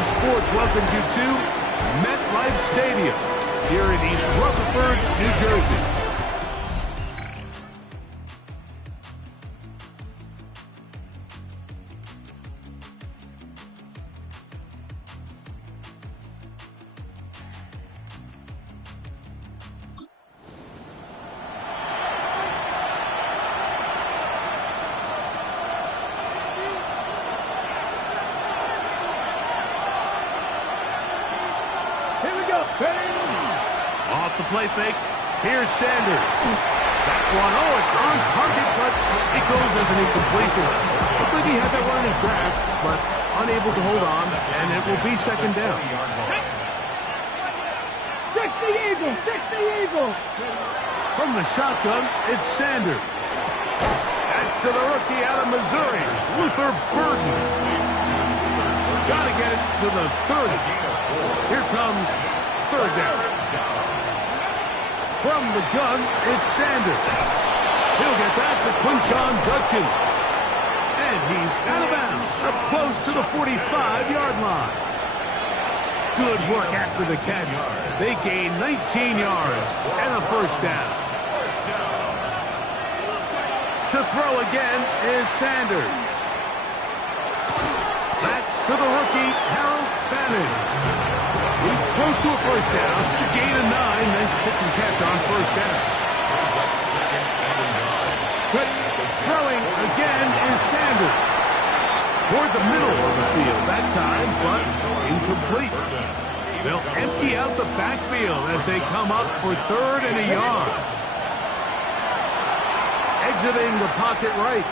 Bally Sports welcomes you to MetLife Stadium here in East Rutherford, New Jersey. Off the play fake. Here's Sanders. That one, it's on target, but it goes as an incompletion. Looked like he had that one in his grasp, but unable to hold on, and it will be second down. Fix the Eagles! Fix the Eagles! From the shotgun, it's Sanders. That's to the rookie out of Missouri, Luther Burden. Got to get it to the 30. Here comes third down. From the gun, it's Sanders. He'll get that to Quinshon Judkins. And he's out of bounds, up close to the 45-yard line. Good work after the catch. They gain 19 yards and a first down. To throw again is Sanders. That's to the rookie, Harold Fannin. He's close to a first down. To gain a 9. Nice pitch and catch on first down. Throwing again is Sanders. Toward the middle of the field that time, but incomplete. They'll empty out the backfield as they come up for third and a yard. Exiting the pocket right.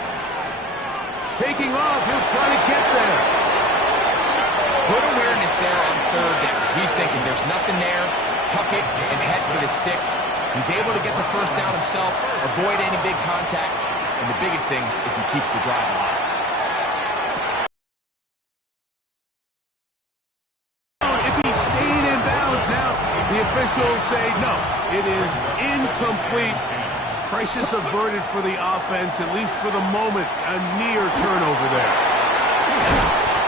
Taking off, he'll try to get there. Good awareness there on third down. He's thinking there's nothing there, tuck it, and head for the sticks. He's able to get the first down himself, avoid any big contact, and the biggest thing is he keeps the drive alive. If he stayed in bounds now, the officials say no, it is incomplete. Crisis averted for the offense, at least for the moment. A near turnover there.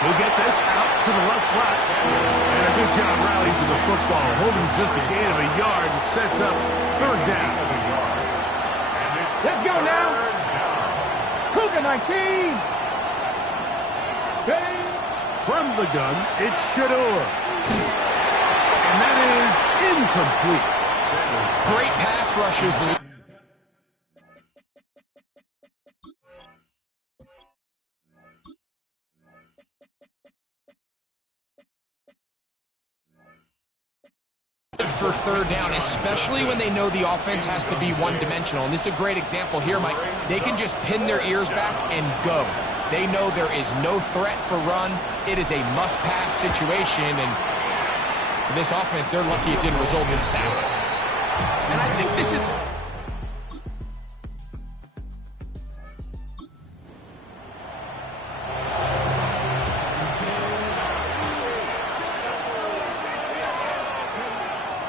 He'll get this out to the left flat. And a good job rallying to the football. Holding just a gain of a yard and sets up third down. Let's go now. Cougar 19. Steady. From the gun, it's Shador. And that is incomplete. Great pass rushes. For third down, especially when they know the offense has to be one-dimensional. And this is a great example here, Mike. They can just pin their ears back and go. They know there is no threat for run. It is a must-pass situation, and for this offense, they're lucky it didn't result in a sack. And I think this is...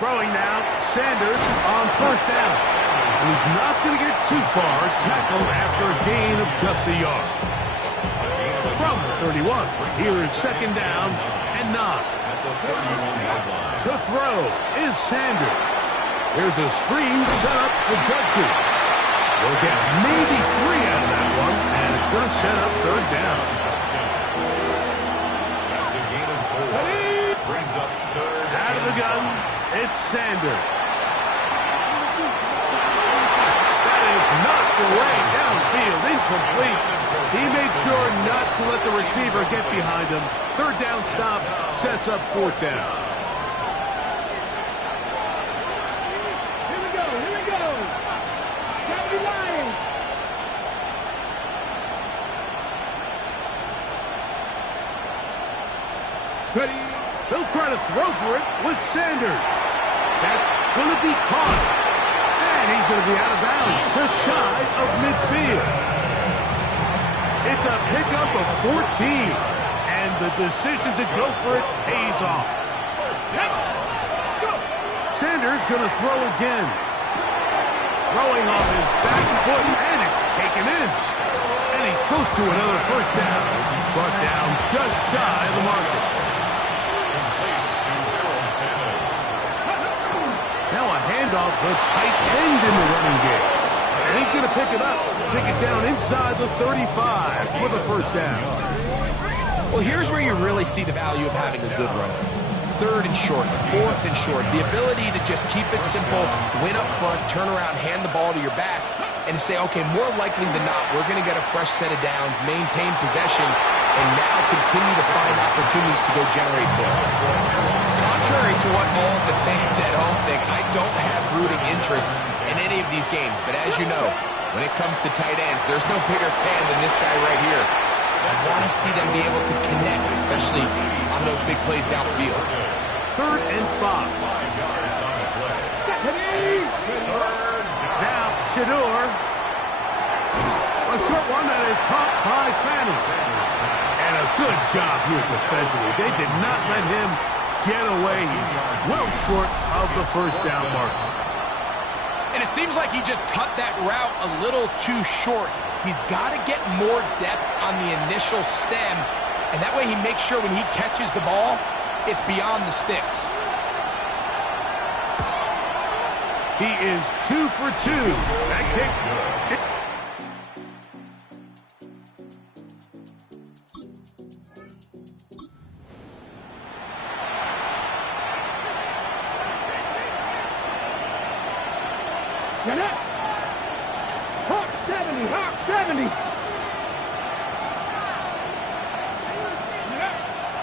Throwing now, Sanders on first down. And he's not going to get too far. Tackled after a gain of just a yard. From the 31, here is second down and 9. To throw is Sanders. There's a screen set up for Judkins. They'll get maybe 3 out of that one, and it's going to set up third down. That's a gain of 4. Brings up third. Out of the gun. It's Sanders. That is knocked away downfield, incomplete. He made sure not to let the receiver get behind him. Third down stop sets up fourth down. Here we go. Here we go. County Lions. Steady. He'll try to throw for it with Sanders. That's going to be caught. And he's going to be out of bounds, just shy of midfield. It's a pickup of 14. And the decision to go for it pays off. Sanders going to throw again. Throwing off his back foot, and it's taken in. And he's close to another first down as he's brought down just shy of the marker. Now a handoff, the tight end in the running game. And he's going to pick it up, take it down inside the 35 for the first down. Well, here's where you really see the value of having a good runner. Third and short, fourth and short. The ability to just keep it simple, win up front, turn around, hand the ball to your back, and say, okay, more likely than not, we're going to get a fresh set of downs, maintain possession, and now continue to find opportunities to go generate points. Contrary to what all of the fans at home think, I don't have rooting interest in any of these games. But as you know, when it comes to tight ends, there's no bigger fan than this guy right here. I want to see them be able to connect, especially on those big plays downfield. 3rd and 5. Now, Shador. A short one that is caught by Fanning. And a good job here defensively. They did not let him get away. He's well short of the first down mark. And it seems like he just cut that route a little too short. He's got to get more depth on the initial stem, and that way he makes sure when he catches the ball, it's beyond the sticks. He is 2 for 2. That kick. Hawk 70, Hawk 70.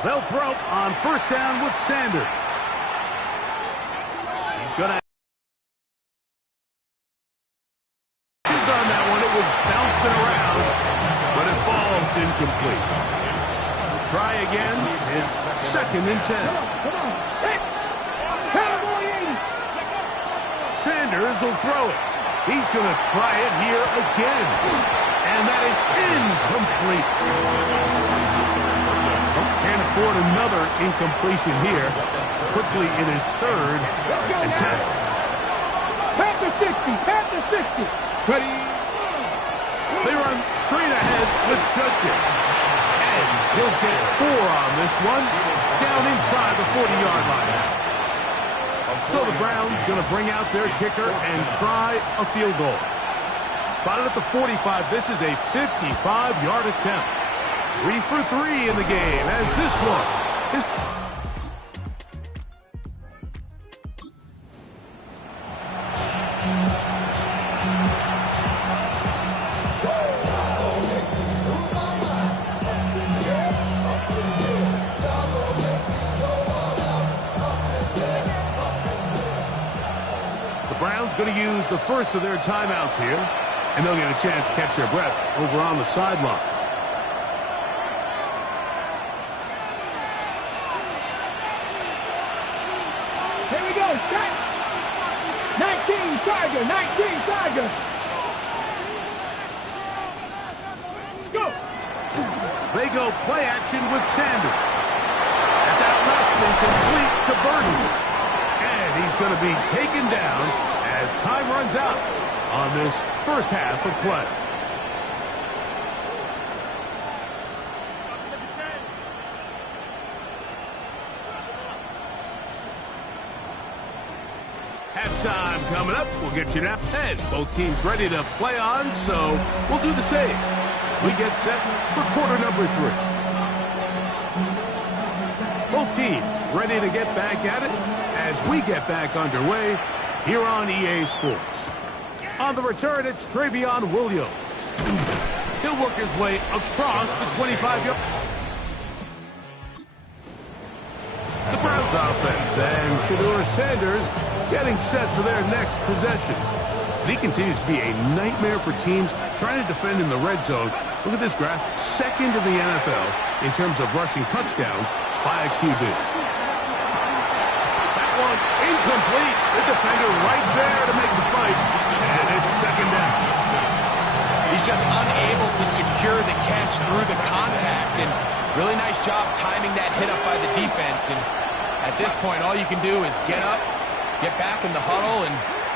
They'll throw on first down with Sanders. He's going to on that one. It was bouncing around, but it falls incomplete. Try again. It's 2nd and 10. Come on. Hey. Cowboy 80. Sanders will throw it. He's going to try it here again. And that is incomplete. Can't afford another incompletion here. Quickly in his 3rd and 10. Panther 60. Panther 60. Ready. They run straight ahead with Judkins. And he'll get 4 on this one. Down inside the 40-yard line. So the Browns going to bring out their kicker and try a field goal. Spotted at the 45. This is a 55-yard attempt. 3 for 3 in the game as this one is... Browns going to use the first of their timeouts here, and they'll get a chance to catch their breath over on the sideline. Here we go. Set. 19 Tiger. 19 Tiger. Go. They go play action with Sanders. That's out left and complete to Burton. And he's going to be taken down as time runs out on this first half of play. Halftime coming up. We'll get you now. And both teams ready to play on, so we'll do the same as we get set for quarter number 3. Both teams ready to get back at it as we get back underway here on EA Sports. On the return, it's Travion Williams. He'll work his way across the 25-yard. The Browns offense and Shador Sanders getting set for their next possession. He continues to be a nightmare for teams trying to defend in the red zone. Look at this graph, 2nd in the NFL in terms of rushing touchdowns by a QB. That one incomplete. The defender right there to make the fight, and it's 2nd down. He's just unable to secure the catch through the contact, and really nice job timing that hit up by the defense. And at this point, all you can do is get up, get back in the huddle, and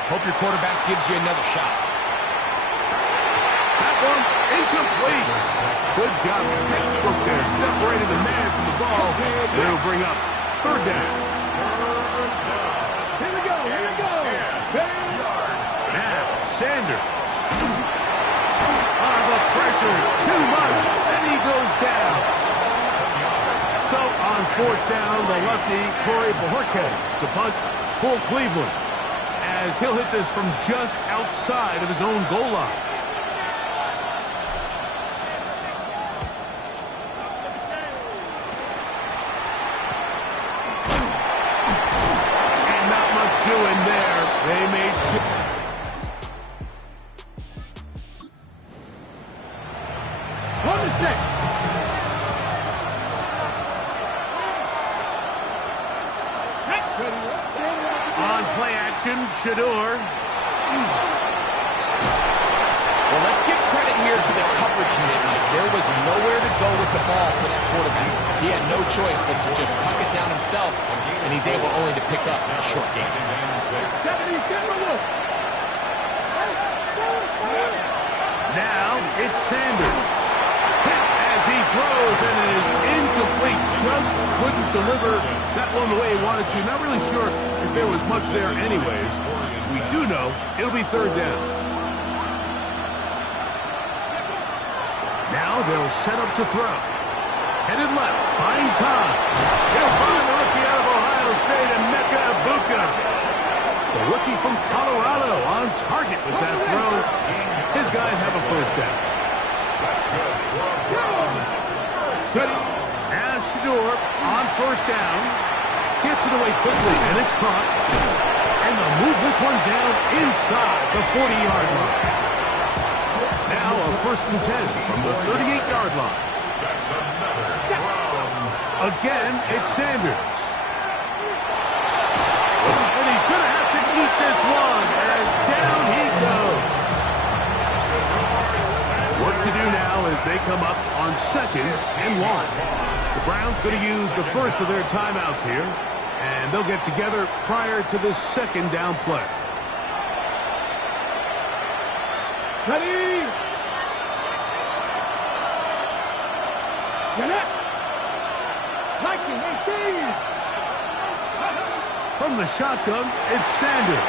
hope your quarterback gives you another shot. That one incomplete. Good job. Textbook there, separating the man from the ball. And it'll bring up 3rd down. Here we go. Here we go. Sanders. The pressure, too much, and he goes down. So on fourth down, the lefty, Corey Bojorquez to punt for Cleveland, as he'll hit this from just outside of his own goal line. And not much doing there. They made sure. On play action, Shador. Well, let's give credit here to the coverage unit, Mike. There was nowhere to go with the ball for that quarterback. He had no choice but to just tuck it down himself, and he's able only to pick up a short game. Now it's Sanders. As he throws, and it is incomplete. Just couldn't deliver that one the way he wanted to. Not really sure if there was much there anyways. We do know it'll be third down. Now they'll set up to throw. Headed left, buying time. He'll find the rookie out of Ohio State, Emeka Egbuka. The rookie from Colorado on target with that throw. His guys have a first down. As Shador on first down, gets it away quickly, and it's caught. And they'll move this one down inside the 40-yard line. Now a 1st and 10 from the 38-yard line. Again, it's Sanders. And he's going to have to eat this one as down he goes. Work to do now as they come up on 2nd and 1. The Browns going to use the first of their timeouts here, and they'll get together prior to the 2nd down play. Ready? Get up! 19-18! From the shotgun, it's Sanders.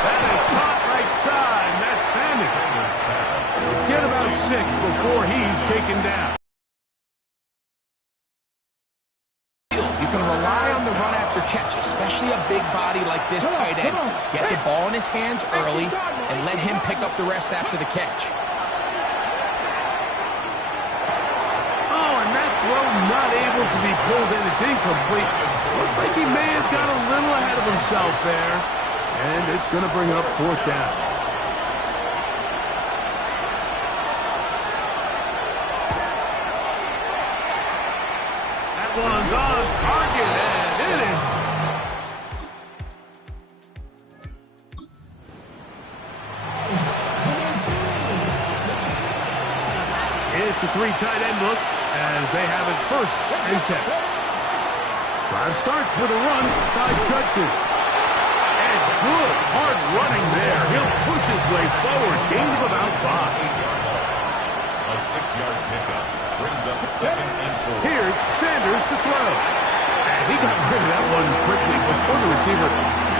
That is caught right side, and that's Fantasy. Get about 6 before he's taken down. You can rely on the run after catch, especially a big body like this tight end. Get the ball in his hands early and let him pick up the rest after the catch. Oh, and that throw not able to be pulled in. It's incomplete. Looked like he may have got a little ahead of himself there. And it's going to bring up 4th down. That one's on target, and it is. It's a 3 tight end look as they have it 1st and 10. Drive starts with a run by Judkins. And good hard running there. He'll push his way forward. Gain of about 5. A 6-yard pickup brings up 2nd and 4. Here's Sanders to throw. And he got rid of that one quickly before the receiver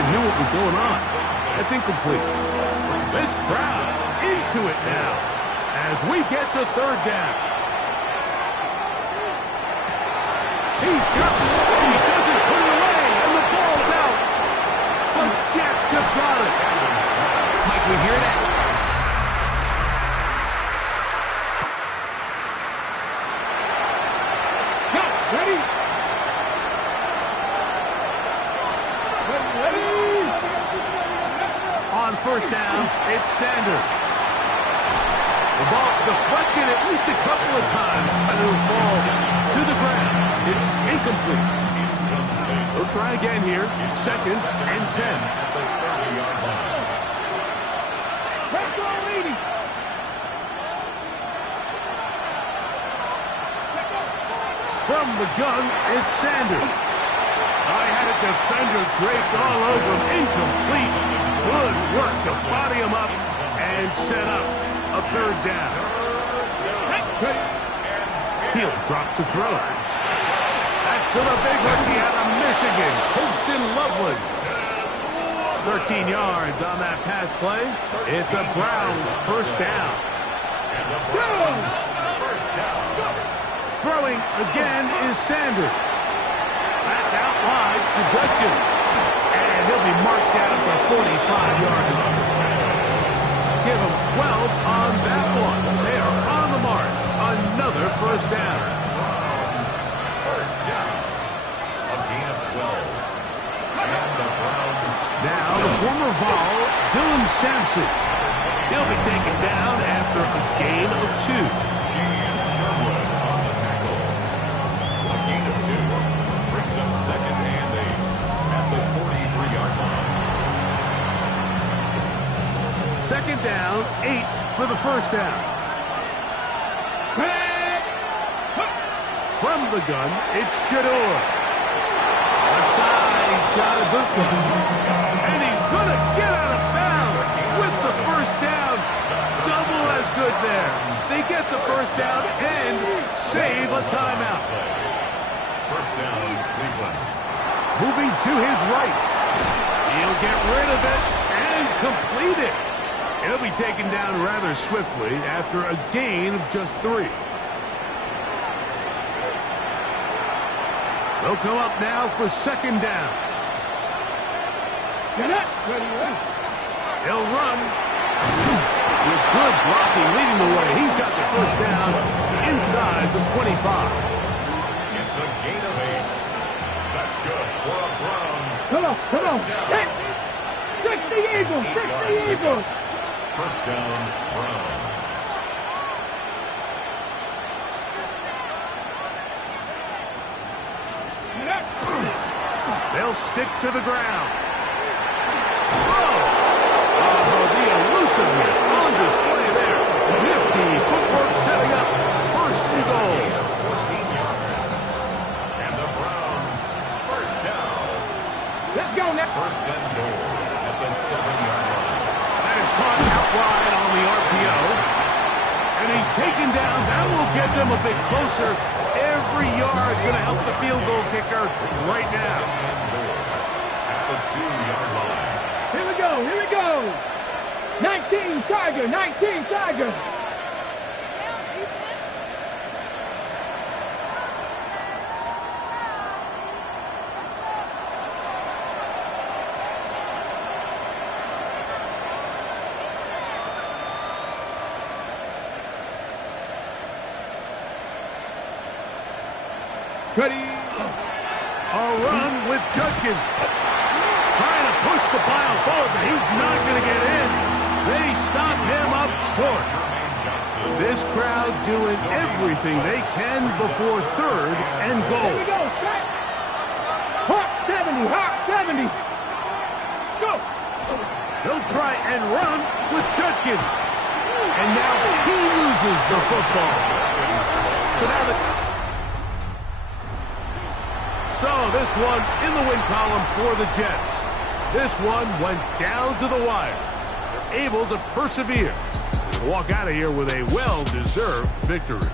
knew what was going on. That's incomplete. This crowd into it now as we get to 3rd down. He's got it. He doesn't put it away, and the ball's out. The Jets have got it. Mike, we hear that. Go! Ready? Ready? On 1st down, it's Sanders. The ball deflected at least a couple of times, and it'll fall to the ground. It's incomplete. They'll try again here. 2nd and 10. From the gun, it's Sanders. I had a defender draped all over him. Incomplete. Good work to body him up and set up a 3rd down. He'll drop to throw. That's to the big rookie out of Michigan, Holston Lovely. 13 yards on that pass play. It's a Browns first down. And the Browns first down. Throwing again is Sanders. That's out wide to Judkins. And he'll be marked down for 45 yards. Give him 12 on that one. They are on the march. Another first down. Browns first down. A gain of 12. And the Browns. Now the former Vol, Dylan Sampson. He'll be taken down after a gain of 2. Gene Sherwood on the tackle. A gain of 2. Brings up second and 8 at the 43-yard line. Second down, 8 for the first down. From the gun, it's Shador. Left side, he's got a boot. And he's going to get out of bounds with the first down. Double as good there. They get the first down and save a timeout. First down, Cleveland. Moving to his right. He'll get rid of it and complete it. He'll be taken down rather swiftly after a gain of just 3. They'll come up now for second down. He'll run. With good blocking leading the way. He's got the first down inside the 25. It's a gain of 8. That's good for a Browns. Come on. 60 Eagles. 60 Eagles. First down, Browns. They'll stick to the ground. Oh, the elusiveness on display there. Nifty footwork setting up first and goal. 14 yards. And the Browns, first down. Let's go now. First and goal at the 7-yard line. That is caught out wide on the RPO. And he's taken down. That will get them a bit closer. Every yard going to help the field goal kicker right now. At the 2-yard line. Here we go. 19 Tiger. Ready. A run with Judkins. Trying to push the pile forward, but he's not going to get in. They stop him up short. This crowd doing everything they can before third and goal. Here we go. Hawk 70. Let's go. They'll try and run with Judkins. And now he loses the football. So this one in the win column for the Jets. This one went down to the wire. They're able to persevere and walk out of here with a well-deserved victory.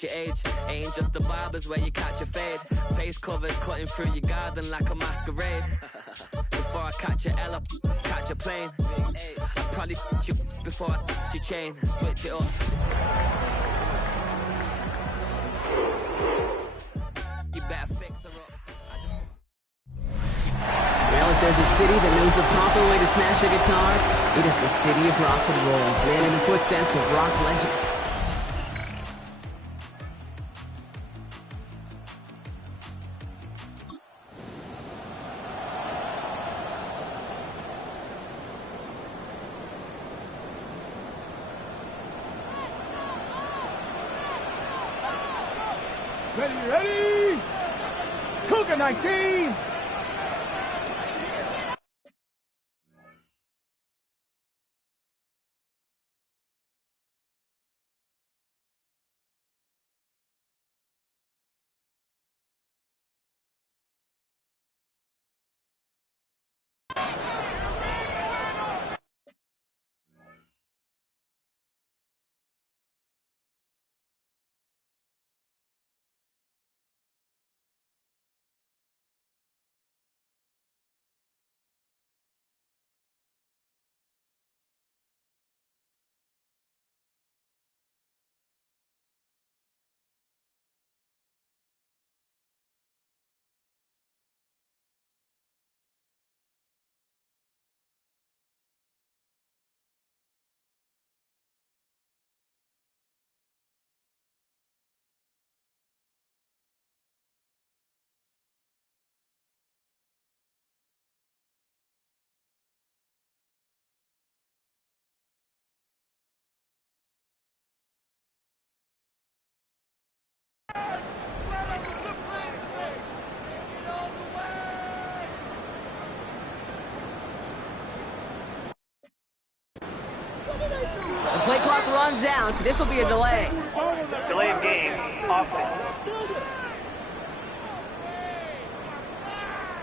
match your age. Ain't just the barbers where you catch a fade. Face covered, cutting through your garden like a masquerade. Before I catch a L up, catch a plane. I probably you before I your chain. Switch it up. You better fix her up. Well, if there's a city that knows the proper way to smash a guitar, it is the city of rock and roll, man in the footsteps of rock legend. Ready! Cougar 19! The play clock runs out. This will be a delay. Delay of game, offense.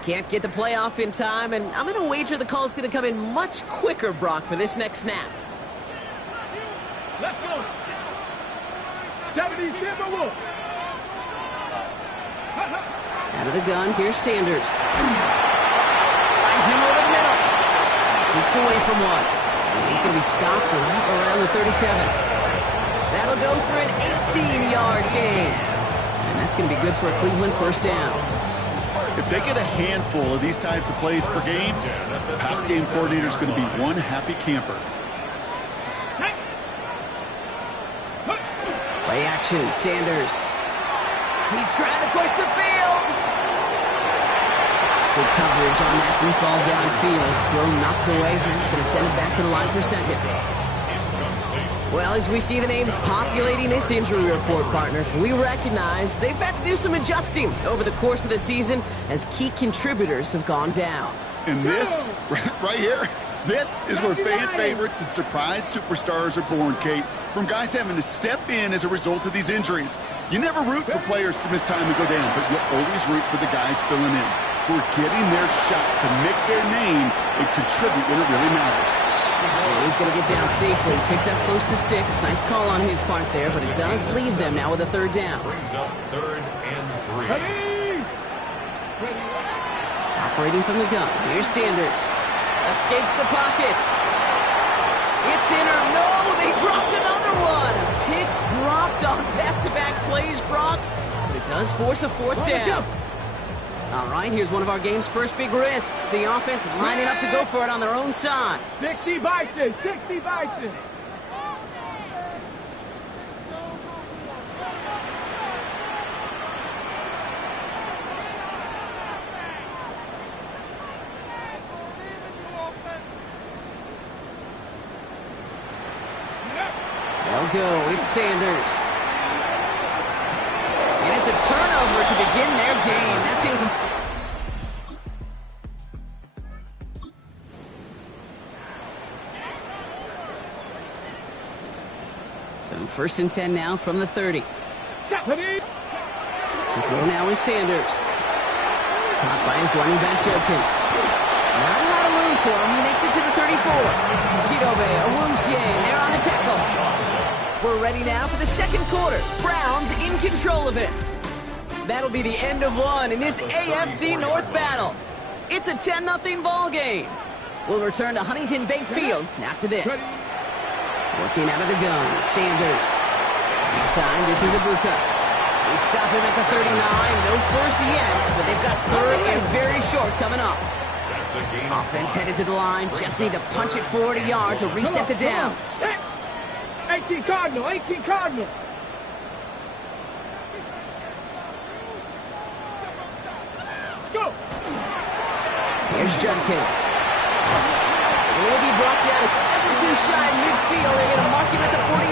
Can't get the play off in time, and I'm going to wager the call is going to come in much quicker, Brock, for this next snap. Let's go! 70 Timberwolves! Out of the gun, here's Sanders. Finds him over the middle. Shoots away from one. And he's going to be stopped right around the 37. That'll go for an 18-yard gain. And that's going to be good for a Cleveland first down. If they get a handful of these types of plays per game, the pass game coordinator is going to be one happy camper. Play action, Sanders. He's trying to push the field. Good coverage on that deep ball downfield. Throw knocked away. That's going to send it back to the line for second. Well, as we see the names populating this injury report, partner, we recognize they've had to do some adjusting over the course of the season as key contributors have gone down. And this, right here, this is where fan favorites and surprise superstars are born, Kate. From guys having to step in as a result of these injuries. You never root for players to miss time and go down, but you always root for the guys filling in, who are getting their shot to make their name and contribute when it really matters. Well, he's going to get down safely. Picked up close to 6. Nice call on his part there, but it does leave them now with a third down. Brings up 3rd and 3. Ready! Operating from the gun. Here's Sanders. Escapes the pocket. It's in or no, they dropped another one. Picks dropped on back-to-back plays, Brock, but it does force a fourth down. All right, here's one of our game's first big risks. The offense lining up to go for it on their own side. 60 Bison! 60 Bison! They'll go. It's Sanders. And it's a turnover to begin their game. That's incomplete. So 1st and 10 now from the 30. To throw now is Sanders. Caught by his running back, Jenkins. Not a lot of room for him. He makes it to the 34. Chidobe, Awuzie, and they're on the tackle. We're ready now for the second quarter. Browns in control of it. That'll be the end of one in this AFC North battle. It's a 10-0 ball game. We'll return to Huntington Bank Field after this. Working out of the gun, Sanders. Inside, this is Ibuka. They stop him at the 39. No first yet, but they've got third and very short coming up. Offense headed to the line. Just need to punch it 40 yards to reset the downs. 18 Cardinal, 18 Cardinal. Let's go. Here's Judkins. And he'll be brought down a step or two shy of midfield. They're going to mark him at the 48.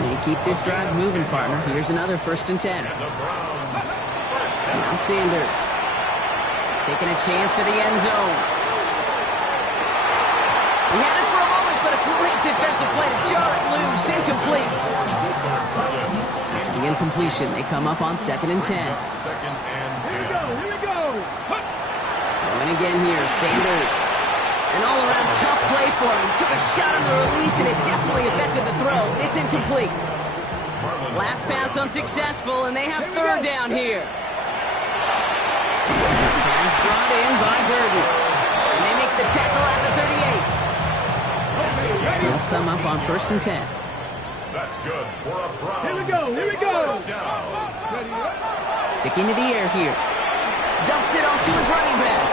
They keep this drive moving, partner. Here's another 1st and 10. Now Sanders. Taking a chance to the end zone. He had it for a moment, but a great defensive play to jar it loose. Incomplete. After the incompletion, they come up on 2nd and 10. Here we go. Going again here, Sanders. An all-around tough play for him. He took a shot on the release, and it definitely affected the throw. It's incomplete. Last pass unsuccessful, and they have 3rd down here. Pass brought in by Burden. And they make the tackle at the 38. They'll come up on 1st and 10. That's good for a Browns. Here we go. First down. Sticking to the air here. Dumps it off to his running back.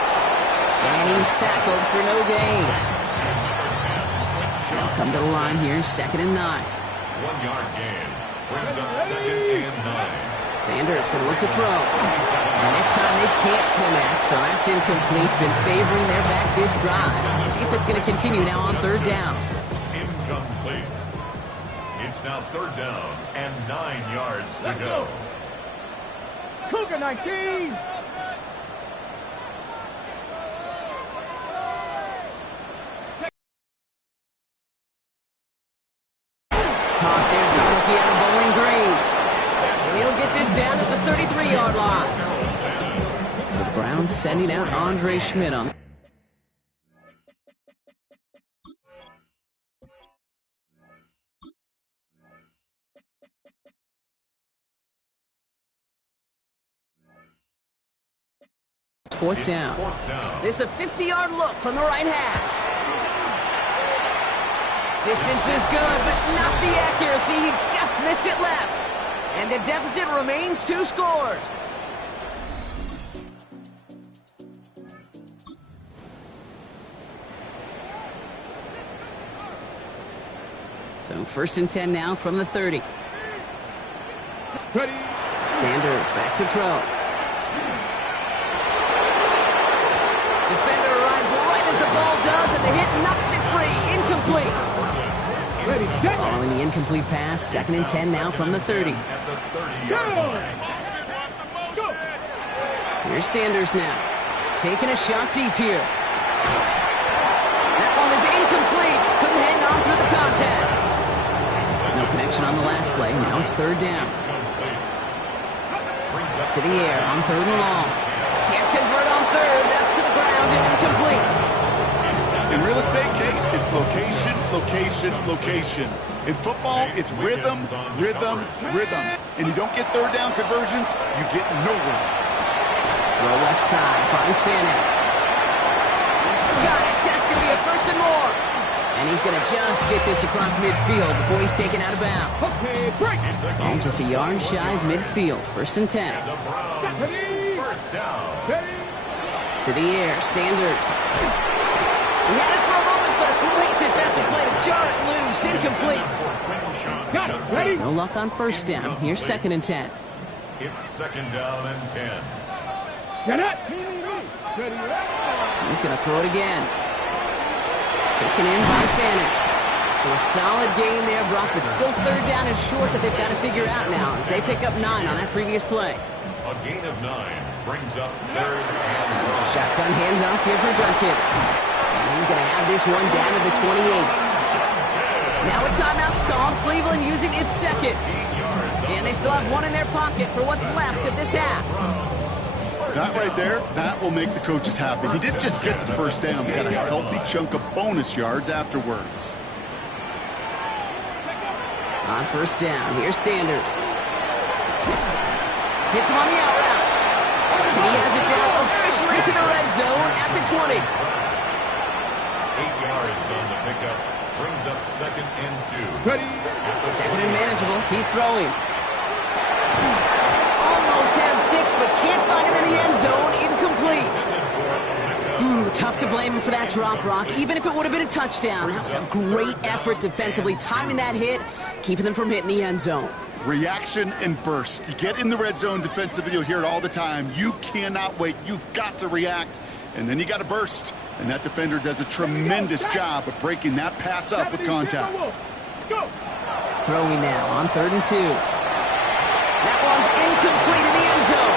And he's tackled for no gain. They'll come to the line here, 2nd and 9. 1-yard gain. Brings up 2nd and 9. Sanders going to look to throw. And this time they can't connect, so that's incomplete. Been favoring their back this drive. Let's see if it's going to continue now on 3rd down. Incomplete. It's now 3rd down and 9 yards to go. Cougar 19. Caught, there's the rookie out of Bowling Green. And he'll get this down at the 33-yard line. So the Browns sending out Andre Schmidt on. Fourth down. This is a 50-yard look from the right hash. Distance is good, but not the accuracy. He just missed it left. And the deficit remains 2 scores. So 1st and 10 now from the 30. Ready. Sanders back to throw. Defender arrives right as the ball does, and the hit knocks it free. Incomplete. Ready, set. Following the incomplete pass, 2nd and 10 now from the 30. Go. Here's Sanders now. Taking a shot deep here. That one is incomplete. Couldn't hang on through the contact. No connection on the last play. Now it's 3rd down. To the air on 3rd and long. Can't convert on 3rd. That's to the ground and incomplete. In real estate, Kate, it's location, location, location. In football, it's rhythm, rhythm, rhythm. And you don't get 3rd down conversions, you get nowhere. Throw left side, finds Fanning. He's got it. That's going to be a 1st and more. And he's going to just get this across midfield before he's taken out of bounds. Okay, break. Ball just a yard shy of midfield. 1st and 10. Ready. First down. Ready. To the air, Sanders. He had it for a moment, but a great defensive play to jar it loose. Incomplete. Got it. Ready. No luck on 1st down. Here's 2nd and 10. It's 2nd down and 10. Get it. Ready. He's going to throw it again. Taken in by Fanning. So a solid gain there, Brock, but still 3rd down and short that they've got to figure out now as they pick up 9 on that previous play. A gain of 9 brings up 3rd and Shotgun handoff here for Judkins. And he's going to have this one down to the 28. Now a timeout's called. Cleveland using its 2nd. And they still have 1 in their pocket for what's left of this half. That right there, that will make the coaches happy. He didn't just get the 1st down, he got a healthy chunk of bonus yards afterwards. On first down, here's Sanders. Hits him on the out route. And he has it down officially to the red zone at the 20. 8 yards on the pickup. Brings up 2nd and 2. Second and manageable. He's throwing. Almost had 6, but can't find him in the end zone. Incomplete. Tough to blame him for that drop, Brock. Even if it would have been a touchdown, that was a great effort defensively, timing that hit, keeping them from hitting the end zone. Reaction and burst. You get in the red zone defensively, you'll hear it all the time. You cannot wait. You've got to react. And then you got to burst. And that defender does a tremendous job of breaking that pass up with contact. Throwing now on 3rd and 2. That one's incomplete in the end zone.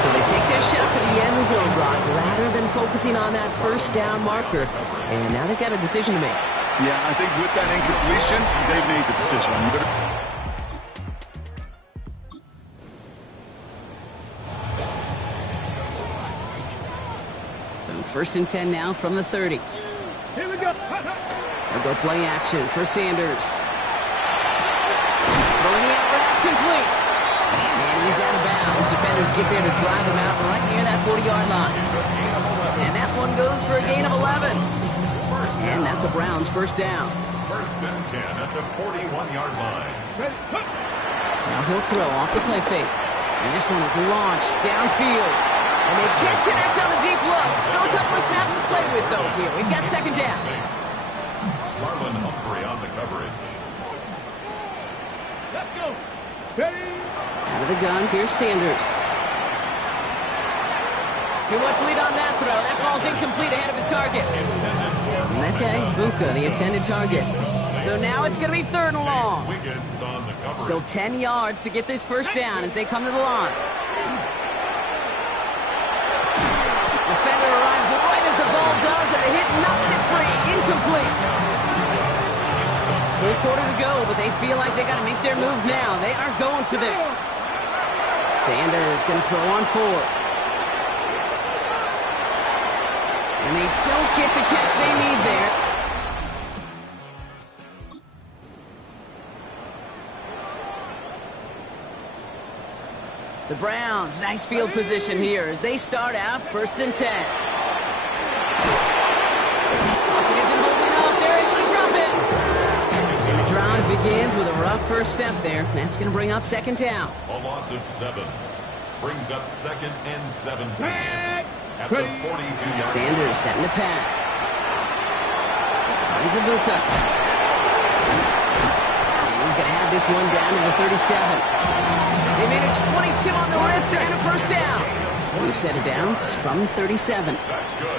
So they take their shot for the end zone, Brock, rather than focusing on that first down marker. And now they've got a decision to make. Yeah, I think with that incompletion, they've made the decision. You better... So 1st and 10 now from the 30. Here we go. They'll go play action for Sanders. Throwing the out route complete. And he's out of bounds. Defenders get there to drive him out right near that 40-yard line. And that one goes for a gain of 11. And that's a Browns first down. 1st and 10 at the 41-yard line. Now he'll throw off the play fake. And this one is launched downfield. And they can't connect on the deep look. Still a couple of snaps to play with, though, here. We've got 2nd down. Marlon Humphrey on the coverage. Let's go. Steady. Out of the gun, here's Sanders. Too much lead on that throw. That ball's incomplete ahead of his target. Okay, Buka, the intended target. So now it's going to be 3rd and long. Wiggins on the coverage. Still 10 yards to get this first down as they come to the line. Defender arrives right as the ball does, and the hit knocks it free. Incomplete. Full quarter to go, but they feel like they got to make their move now. They are going for this. Sanders going to throw on 4. And they don't get the catch they need there. The Browns, nice field position here as they start out 1st and 10. Pocket isn't holding up. They're able to drop it. And the drive begins with a rough first step there. That's going to bring up 2nd down. A loss of 7. Brings up 2nd and 17. At the 42-yard Sanders setting the pass. Finds Ibuka. And he's going to have this one down to the 37. They managed 22 on the rip and a first down. We've set it downs from 37. That's good.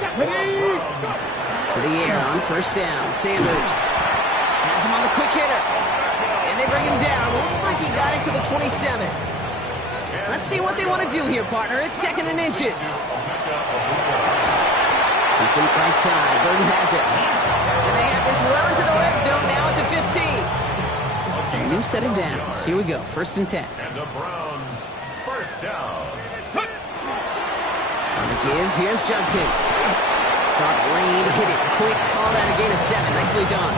To the air on first down. Sanders has him on the quick hitter. And they bring him down. Looks like he got it to the 27. Let's see what they want to do here, partner. It's 2nd and inches. Complete right side. Burton has it. And they have this well into the red zone now at the 15. A new set of downs. Here we go. 1st and 10. And the Browns first down. On the give, here's Judkins. Saw the lane, hit it quick, call that a gain of 7. Nicely done.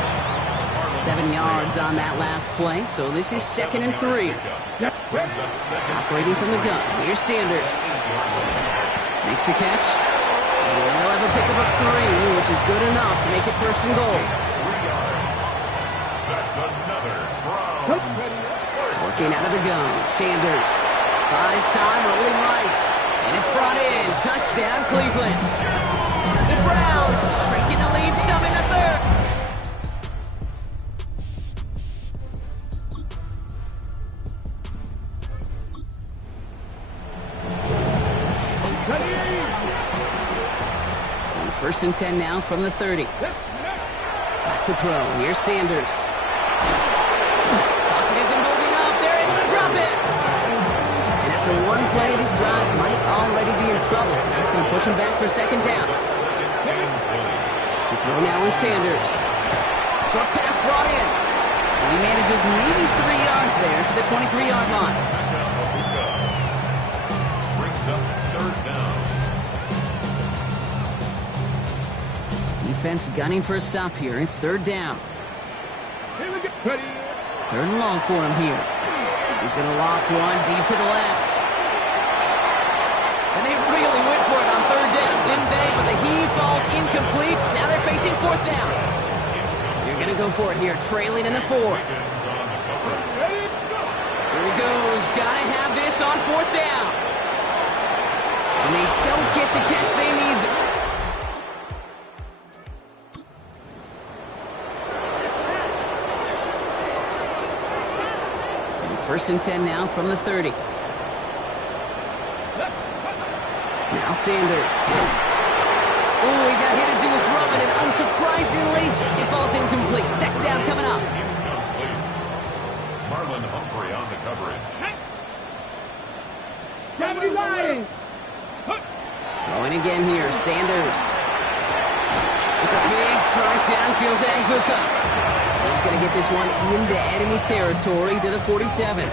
7 yards on that last play, so this is 2nd and 3. Brings up 2nd. Operating from the gun, here's Sanders. Makes the catch. And they'll have a pickup of 3, which is good enough to make it 1st and goal. 3 yards. That's another Browns first. Working out of the gun, Sanders. Buys time, rolling right. And it's brought in. Touchdown, Cleveland. The Browns shrinking the lead some in the 3rd. So 1st and 10 now from the 30. Back to throw. Here's Sanders. Pocket isn't holding up. They're able to drop it. And after one play, this drive might already be in trouble. That's going to push him back for 2nd down. To throw now is Sanders. Short pass brought in. And he manages maybe 3 yards there to the 23-yard line. Brings up 3rd down. Defense gunning for a stop here. It's 3rd down. Here we go. Ready. Third and long for him here. He's going to loft one deep to the left. And they really went for it on third down, didn't they? But the heave falls incomplete. Now they're facing fourth down. You're going to go for it here, trailing in the fourth. Here he goes. Got to have this on fourth down. And they don't get the catch they need. So first and 10 now from the 30. Now Sanders. Oh, he got hit as he was throwing, and unsurprisingly, it falls incomplete. Second down coming up. Marlon Humphrey on the coverage. Throwing again here, Sanders. It's a big strike downfield to Aguka. He's going to get this one into enemy territory to the 47.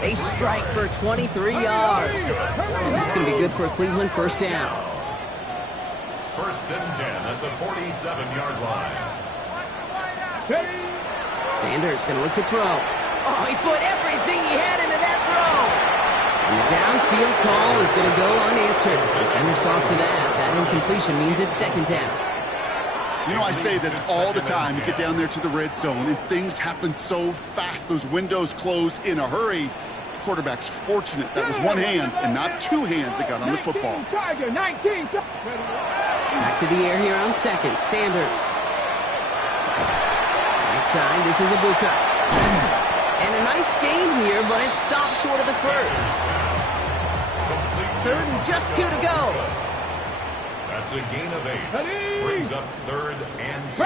They strike for 23 yards. And that's going to be good for a Cleveland first down. First and 10 at the 47-yard line. Sanders going to look to throw. Oh, he put everything he had into that throw. And the downfield call is going to go unanswered. Defender saw to that. That incompletion means it's second down. You know, I say this all the time. You get down there to the red zone, and things happen so fast. Those windows close in a hurry. Quarterback's fortunate that was one hand and not two hands that got on the football. Back to the air here on second. Sanders. Right side, this is Abuka. And a nice gain here, but it stopped short of the first. Third and just 2 to go. That's a gain of 8. Brings up third and 2.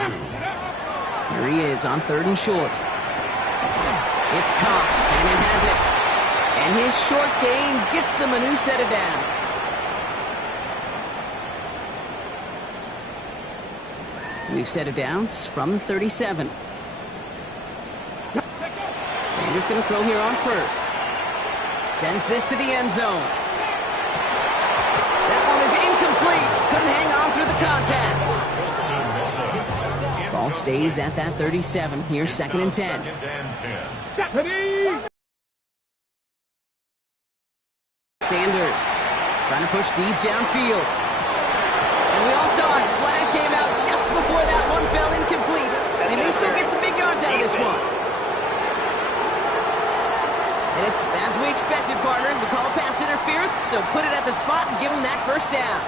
Here he is on third and short. It's caught, and it has it. And his short gain gets them a new set of downs. New set of downs from the 37. Sanders going to throw here on first. Sends this to the end zone. That one is incomplete. Couldn't hang on through the contact. Ball stays at that 37. Here's second and 10. Sanders trying to push deep downfield. And we all saw it. Flag came out just before that one fell incomplete. They may still get some big yards out of this one. And it's as we expected, partner. We call pass interference, so put it at the spot and give them that first down.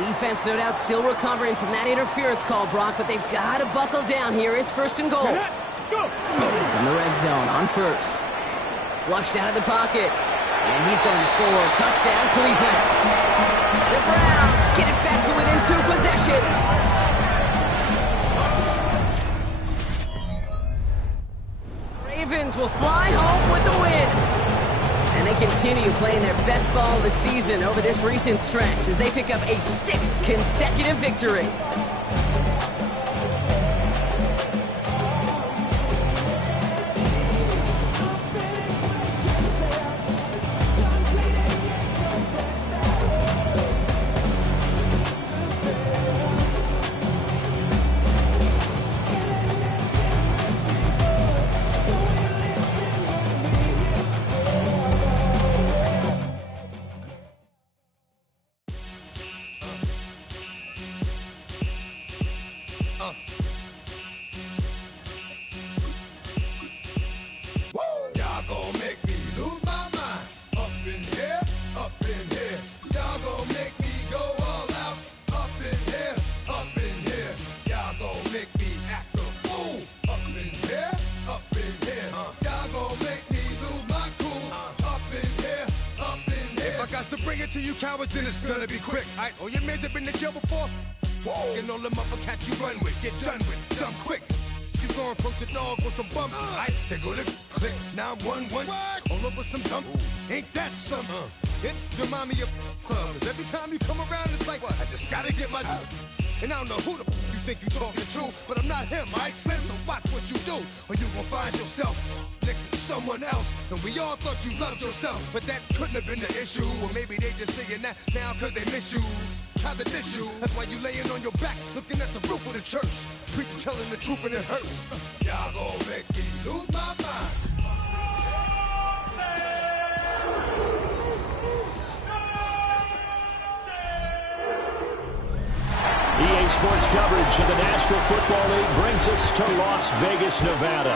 Defense, no doubt, still recovering from that interference call, Brock, but they've got to buckle down here. It's first and goal. From the red zone on first. Flushed out of the pocket. And he's going to score a touchdown, Cleveland. The Browns get it back to within 2 possessions. Ravens will fly home with the win. And they continue playing their best ball of the season over this recent stretch as they pick up a 6th consecutive victory. To you cowards, then it's gonna be quick. Alright, all your men that been to jail before? Whoa. And all the motherfuckers you run with, get done with, dumb quick. You going from the dog with some bump, alright? They go to click 911, all over some dump. Ain't that something? It's remind me of club. Cause every time you come around, it's like, I just gotta get my and I don't know who the you think you talking to, but I'm not him, alright? Slim, so watch what you do, or you gon' find yourself next to someone else. And we all thought you loved yourself, but that couldn't have been the issue. Or maybe they just saying that now cause they miss you. tried to diss you. That's why you laying on your back, looking at the roof of the church. Preacher telling the truth and it hurts. Y'all gon' make me lose my mind. EA Sports coverage of the National Football League brings us to Las Vegas, Nevada,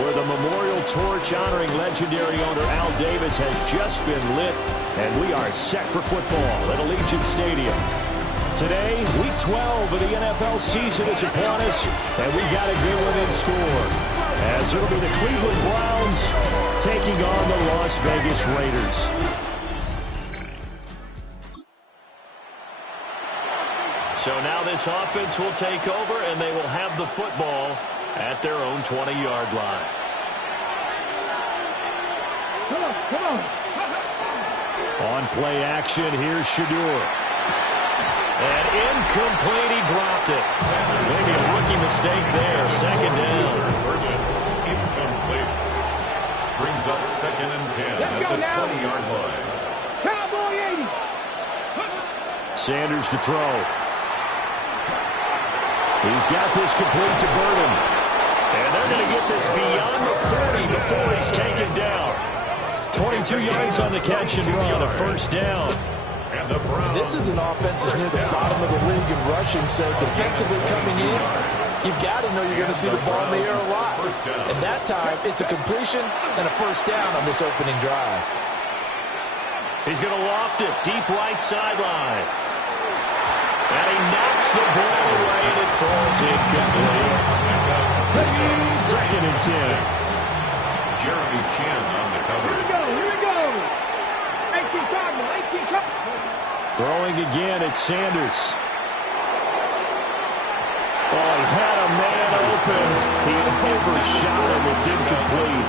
where the memorial torch honoring legendary owner Al Davis has just been lit, and we are set for football at Allegiant Stadium. Today, Week 12 of the NFL season is upon us, and we got a good one in store, as it'll be the Cleveland Browns taking on the Las Vegas Raiders. So now this offense will take over, and they will have the football at their own 20-yard line. Come on. On play action, here's Shadur. And incomplete, he dropped it. Maybe a rookie mistake there. Second down. Incomplete. Brings up 2nd and 10 at the 20-yard line. Cowboy 80. Sanders to throw. He's got this complete to Burton. And they're going to get this beyond the 30 before he's taken down. 22 yards on the catch and run, a first down. This is an offense that's near the bottom of the league in rushing, so defensively coming in, you've got to know you're going to see the ball in the air a lot. And that time, it's a completion and a first down on this opening drive. He's going to loft it, deep right sideline. And he knocks the ball away, and it falls incomplete. 2nd and 10. Jeremy Chin on the cover. Here we go. 18 Cardinal, 18 Cardinal. Throwing again, it's Sanders. Oh, he had a man open. He overshot him. It's incomplete.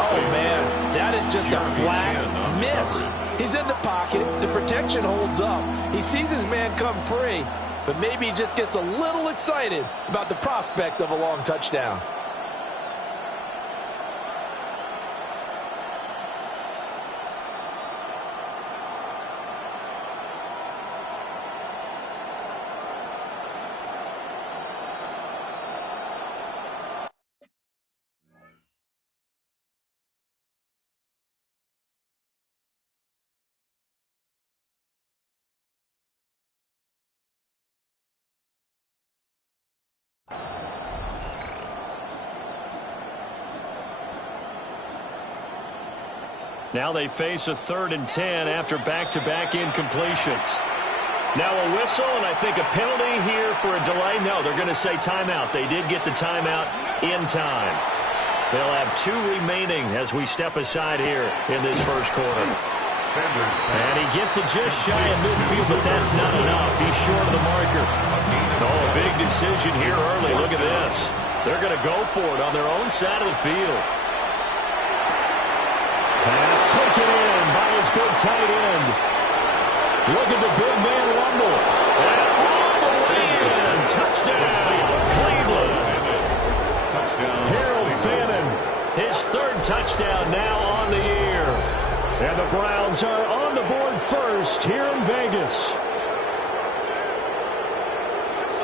Oh, man, that is just a flat miss. He's in the pocket. The protection holds up. He sees his man come free, but maybe he just gets a little excited about the prospect of a long touchdown. Now they face a 3rd and 10 after back-to-back incompletions. Now a whistle, and I think a penalty here for a delay. No, they're going to say timeout. They did get the timeout in time. They'll have 2 remaining as we step aside here in this first quarter. And he gets it just shy of midfield, but that's not enough. He's short of the marker. Oh, a big decision here early. Look at this. They're going to go for it on their own side of the field. Pass taken in by his big tight end. Look at the big man rumble. And all the way in. Touchdown, Cleveland. Touchdown. Harold Fannin, his 3rd touchdown now on the year. And the Browns are on the board first here in Vegas.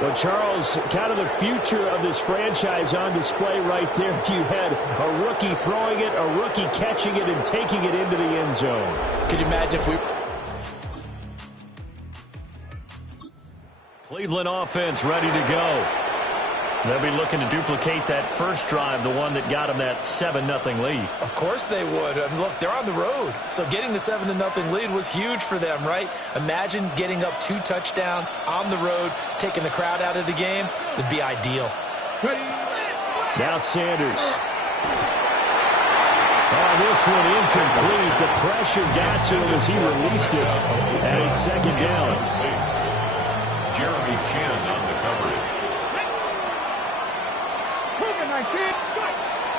Well, Charles, kind of the future of this franchise on display right there. You had a rookie throwing it, a rookie catching it, and taking it into the end zone. Could you imagine if we... Cleveland offense ready to go. They'll be looking to duplicate that first drive, the one that got them that 7-0 lead. Of course they would. I mean, look, they're on the road. So getting the 7-0 lead was huge for them, right? Imagine getting up 2 touchdowns on the road, taking the crowd out of the game. It'd be ideal. Now Sanders. Oh, this one incomplete. The pressure got to him as he released it. And it's 2nd down. Jeremy Chin on the coverage.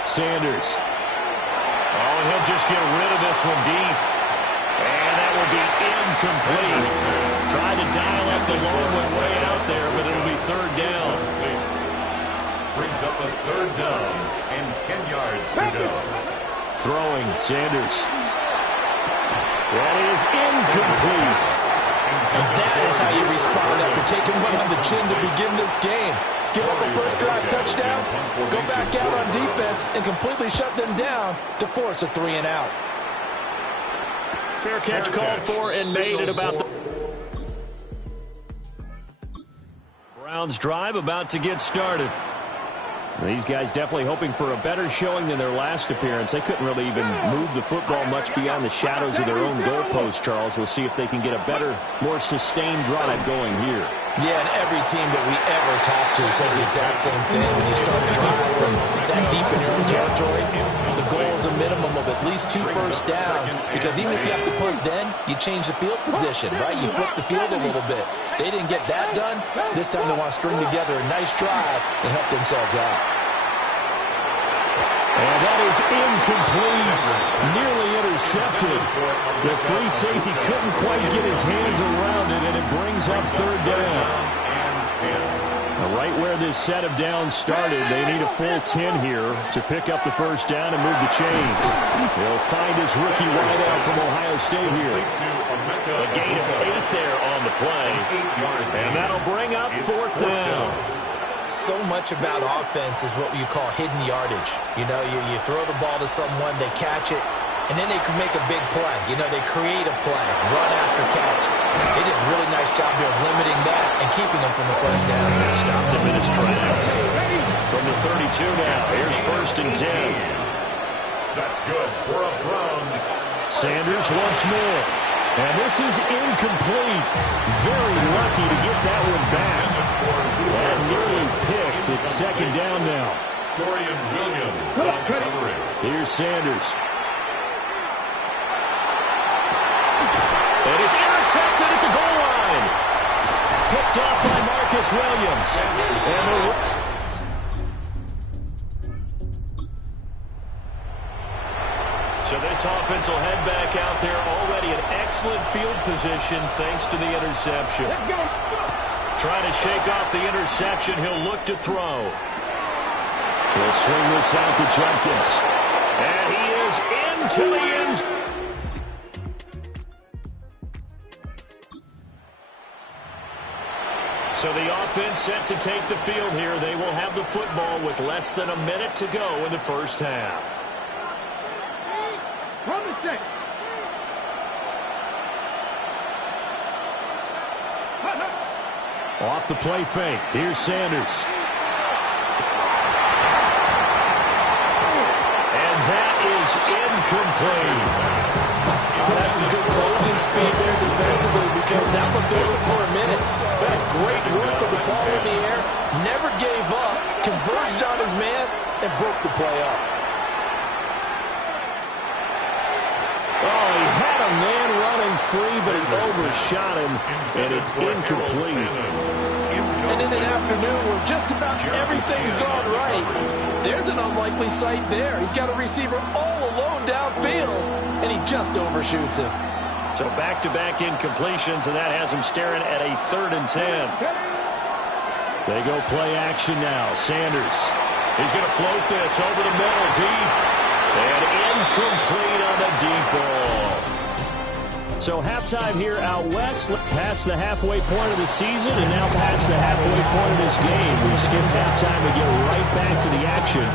Sanders. Oh, he'll just get rid of this one deep. And that will be incomplete. Tried to dial up the long one way out there, but it'll be 3rd down. Brings up a 3rd down and 10 yards to go. Throwing, Sanders. That is incomplete. And that is how you respond after taking one on the chin to begin this game. Give up a first drive touchdown, go back out on defense, and completely shut them down to force a 3-and-out. Fair catch called for and made at about the Browns drive about to get started. These guys definitely hoping for a better showing than their last appearance. They couldn't really even move the football much beyond the shadows of their own goalpost, Charles. We'll see if they can get a better, more sustained drive going here. Yeah, and every team that we ever talk to says the exact same thing. When you start a drive from that deep in your own territory, the goal is a minimum of at least 2 first downs, because even if you have to punt then, you change the field position, right? You flip the field a little bit. They didn't get that done. This time they want to string together a nice drive and help themselves out. And that is incomplete. Nearly intercepted. The free safety couldn't quite get his hands around it, and it brings up third down. Right where this set of downs started, they need a full 10 here to pick up the first down and move the chains. He'll find his rookie wideout from Ohio State here. A gain of 8 there on the play. And that'll bring up fourth down. So much about offense is what you call hidden yardage. You know, you throw the ball to someone, they catch it, and then they can make a big play. You know, they create a play, run after catch. They did a really nice job here of limiting that and keeping them from a first down. Stopped him in his tracks. From the 32 now, here's first and 10. That's good for a Browns. Sanders once more. And this is incomplete. Very lucky to get that one back. And nearly picked. It's second down now. Dorian Williams on covering. Here's Sanders. It is intercepted at the goal line. Picked off by Marcus Williams. And the So this offense will head back out there, already in excellent field position thanks to the interception. Trying to shake off the interception, he'll look to throw. He'll swing this out to Jenkins. And he is into the end zone. So the offense set to take the field here. They will have the football with less than a minute to go in the first half. Off the play fake. Here's Sanders. And that is incomplete. That's some good closing speed there defensively, because that looked over for a minute. That's great work with the ball in the air. Never gave up. Converged on his man and broke the play up. Oh, he had a man running free, but he overshot him, and it's incomplete. And in an afternoon where just about everything's gone right, there's an unlikely sight there. He's got a receiver all alone downfield, and he just overshoots him. So back-to-back incompletions, and that has him staring at a 3rd and 10. They go play action now. Sanders. He's going to float this over the middle, deep. And incomplete on the deep ball. So halftime here out west, past the halfway point of the season, and now past the halfway point of this game. We skip halftime and get right back to the action.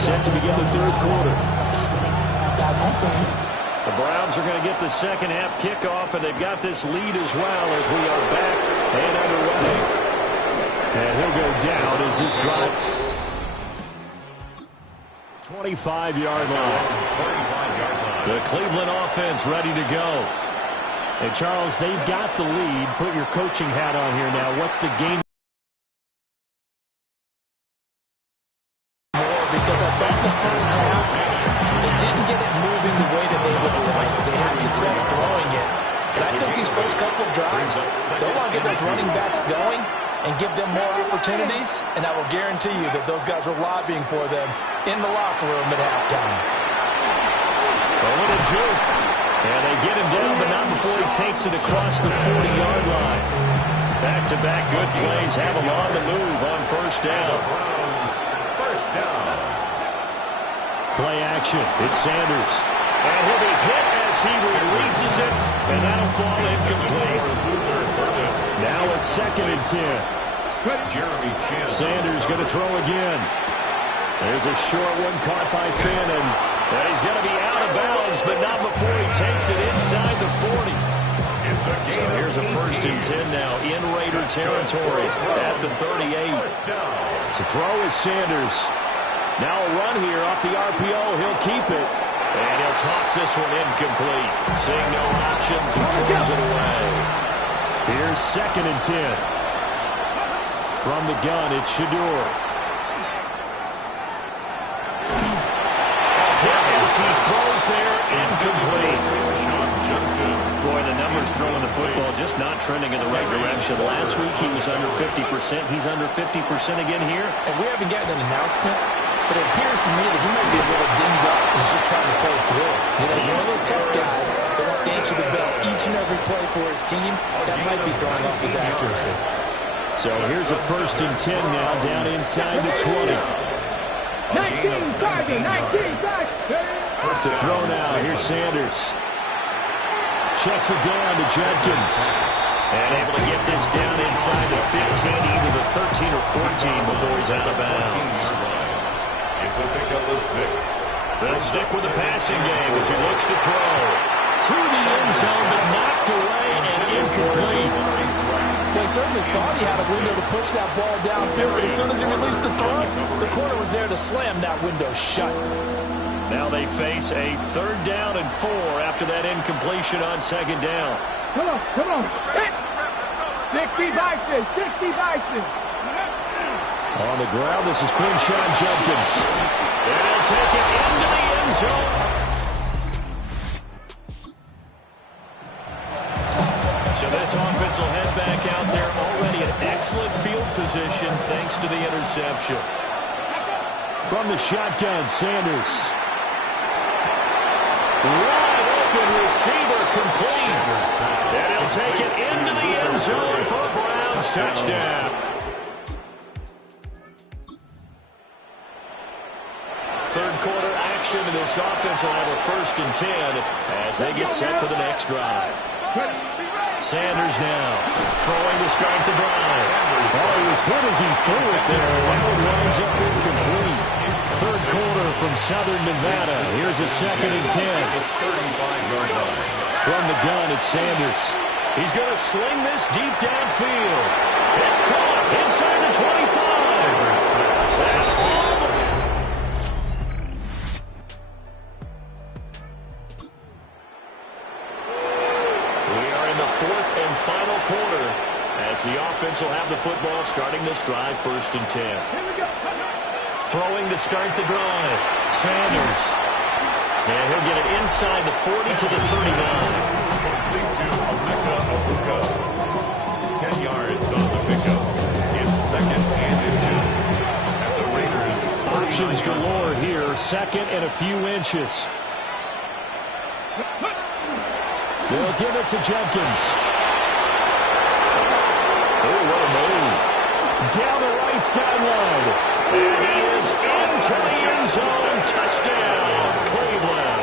Set to begin the third quarter. The Browns are going to get the second half kickoff, and they've got this lead as well as we are back and underway. And he'll go down as this drive. 25-yard line. The Cleveland offense ready to go. And, Charles, they've got the lead. Put your coaching hat on here now. What's the game? More, because I thought the first half, they didn't get it moving the way that they would like. They had success throwing it. But I think these first couple of drives, they'll want to get those running backs going and give them more opportunities, and I will guarantee you that those guys were lobbying for them in the locker room at halftime. A little juke. And they get him down, but not before he takes it across the 40-yard line. Back-to-back good plays have him on the move on first down. First down. Play action. It's Sanders. And he'll be hit as as he releases it, and that'll fall incomplete. Now a 2nd and 10. Sanders going to throw again. There's a short one caught by Finn, and he's going to be out of bounds, but not before he takes it inside the 40. So here's a 1st and 10 now in Raider territory at the 38. To throw is Sanders. Now a run here off the RPO. He'll keep it. And he'll toss this one incomplete. Seeing no options, he throws it away. Here's 2nd and 10. From the gun, it's Shador. As he throws there, incomplete. Boy, the numbers throwing the football just not trending in the right direction. Last week he was under 50%. He's under 50% again here. And we haven't gotten an announcement, but it appears to me that he might be a little dinged up and he's just trying to play through. You know, he's one of those tough guys that wants to answer the bell each and every play for his team. That might be throwing off his accuracy. So here's a 1st and 10 now down inside the 20. 19, Sergeant, 19, Sergeant. To throw now, here's Sanders. Checks it down to Jenkins. And able to get this down inside the 15, either the 13 or 14 before he's out of bounds. It's a pickup of 6. They'll stick with the passing game as he looks to throw. To the end zone, but knocked away and incomplete. They certainly thought he had a window to push that ball downfield, but as soon as he released the throw, the corner was there to slam that window shut. Now they face a 3rd down and 4 after that incompletion on 2nd down. Come on, come on. 60 Bison, 60 Bison. On the ground, this is Quinshawn Jenkins. And he'll take it into the end zone. So this offense will head back out there already in excellent field position thanks to the interception. From the shotgun, Sanders. Wide open receiver complete. And he'll take it into the end zone for a Browns touchdown. Third quarter action in this offense will have a 1st and 10 as they get set for the next drive. Sanders now throwing to start the drive. Oh, he was hit as he threw it there. That one winds up incomplete. Third quarter from Southern Nevada. Here's a 2nd and 10. From the gun, it's Sanders. He's going to sling this deep downfield. It's caught inside the 25. Final quarter as the offense will have the football starting this drive 1st and 10. Throwing to start the drive. Sanders. And he'll get it inside the 40 to the 39. 10 yards on the pickup. It's 2nd and inches. At the Raiders. Options galore here. 2nd and a few inches. They'll give it to Jenkins. Oh, what a move. Down the right sideline. And he is into the end zone. Touchdown, Cleveland.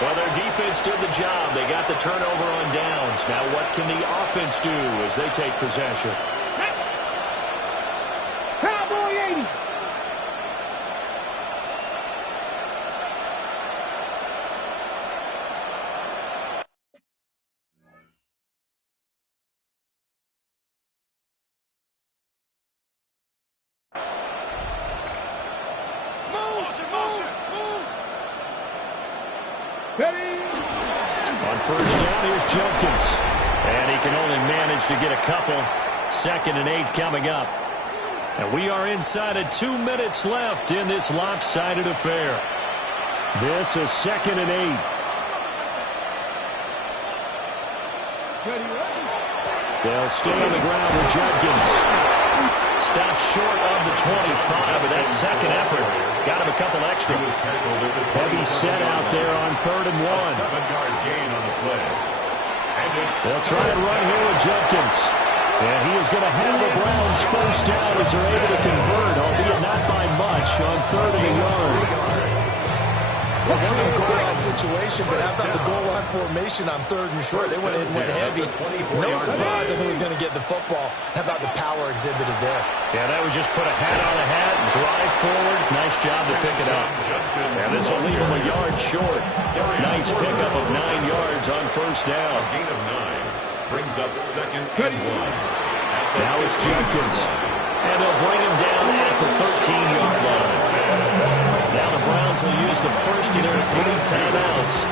Well, their defense did the job. They got the turnover on downs. Now what can the offense do as they take possession? Cowboy 80. On 1st down, here's Jenkins. And he can only manage to get a couple. 2nd and 8 coming up. And we are inside of 2 minutes left in this lopsided affair. This is 2nd and 8. They'll stay on the ground with Jenkins. Stopped short of the 25, but that second effort got him a couple extra. Heavy set out there on 3rd and 1. 7-yard gain on the play. They'll try and run here with Jenkins. And he is going to have the Browns first down as they're able to convert, albeit not by much, on 3rd and a yard. It wasn't a goal line situation, but how about the goal line formation on 3rd and short? They went in, went heavy. No surprise on who was going to get the football. How about the power exhibited there? Yeah, that was just put a hat on a hat, drive forward. Nice job to pick it up. And this will leave him a yard short. Nice pickup of 9 yards on first down. Gain of 9 brings up 2nd and 1. Now it's Jenkins. And they'll bring him down at the 13-yard line. Now the Browns will use the first of their 3 timeouts.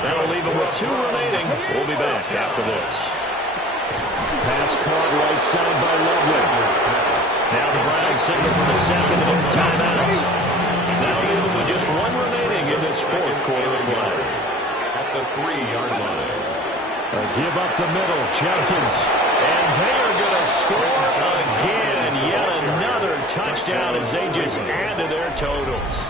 That'll leave them with 2 remaining. We'll be back after this. Pass caught right side by Lovely. Now the Browns signal for the 2nd of their timeouts. That'll leave them with just 1 remaining in this 4th quarter of play. At the 3-yard line. A give up the middle, Jenkins. And they are going to score again. Yet another touchdown as they just add to their totals.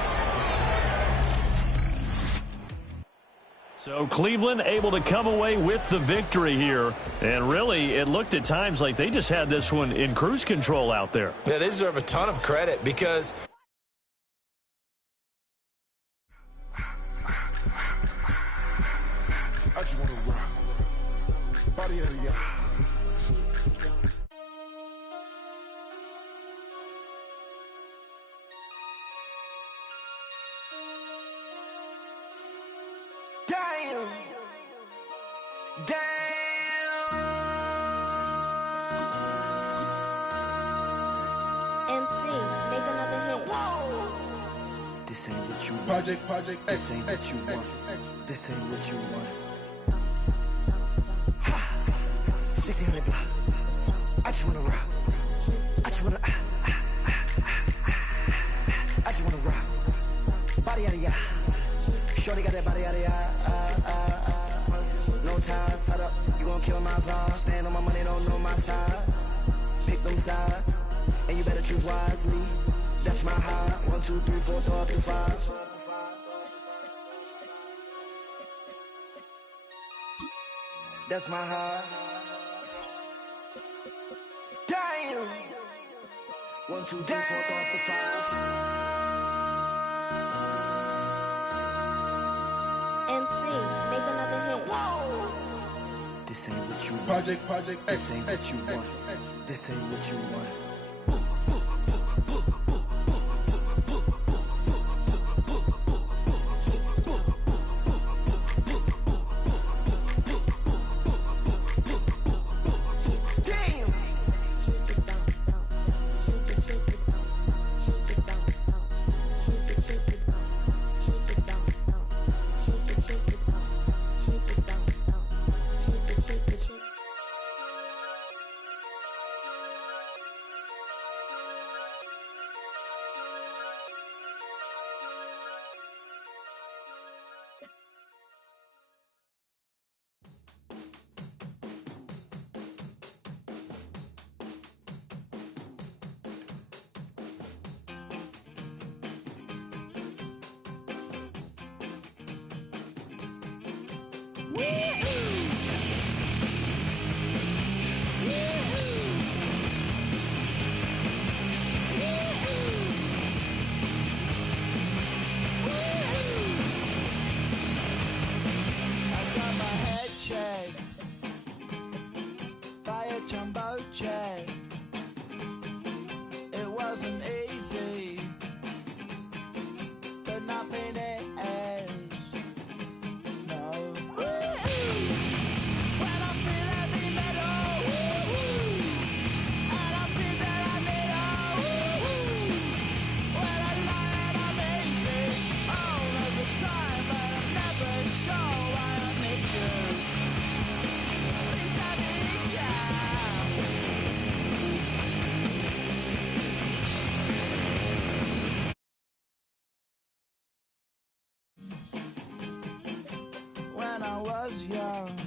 So Cleveland able to come away with the victory here. And really, it looked at times like they just had this one in cruise control out there. Yeah, they deserve a ton of credit because I just want to rock. Body of the year. Damn. MC, make another hit. This ain't what you want. Project. This ain't what you want. This ain't what you want. 1600 block. I just wanna rock. I just wanna. I just wanna rock. Body out of ya. Shorty got that body out of ya. No time, set up. You gon' kill my vibe. Stand on my money, don't know my size. Pick them sides, and you better choose wisely. That's my high. 1, 2, 3, 4, throw up to 5. That's my high. Damn. 1, 2, 3, 4, throw up to 5. MC, make another hit. This ain't what you want. Project. This ain't what you want. This ain't what you want. It wasn't easy, but nothing is. No. When I feel heavy metal, and I feel that I need when I lie and I'm easy all of the time, but I'm never sure why I need you. Please, I need you. When I was young,